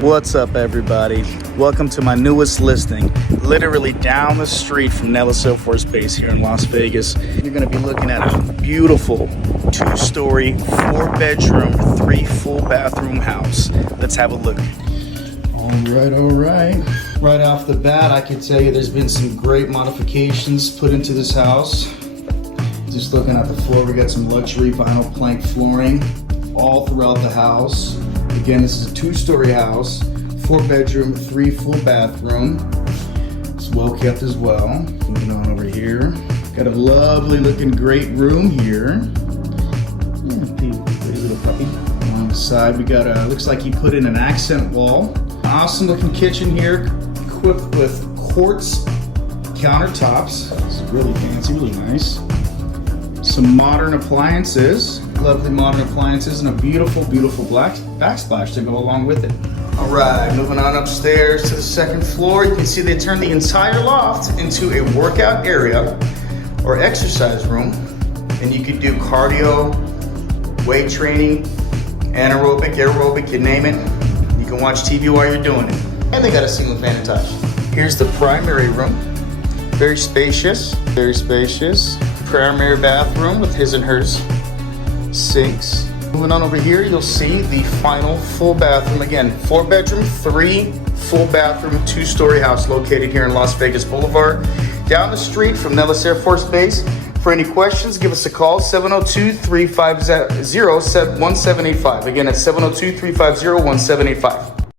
What's up, everybody? Welcome to my newest listing, literally down the street from Nellis Air Force Base here in Las Vegas. You're going to be looking at a beautiful 2-story, 4-bedroom, 3 full bathroom house. Let's have a look. All right. Right off the bat, I can tell you there's been some great modifications put into this house. Just looking at the floor, we got some luxury vinyl plank flooring all throughout the house. Again, this is a 2-story house, 4-bedroom, 3 full bathroom. It's well kept as well. Moving on over here. Got a lovely looking great room here. Yeah, pretty little puppy. On the side, we got looks like he put in an accent wall. Awesome looking kitchen here, equipped with quartz countertops. This is really fancy, really nice. Some modern appliances, lovely modern appliances, and a beautiful black backsplash to go along with it. All right, moving on upstairs to the second floor. You can see they turned the entire loft into a workout area or exercise room. And you could do cardio, weight training, anaerobic, aerobic, you name it. You can watch TV while you're doing it. And they got a single fan attached. Here's the primary room. Very spacious. Primary bathroom with his and hers sinks. Moving on over here, you'll see the final full bathroom. Again, 4-bedroom, 3 full bathroom, 2-story house located here in Las Vegas Boulevard, down the street from Nellis Air Force Base. For any questions, give us a call, 702-350-1785. Again, it's 702-350-1785.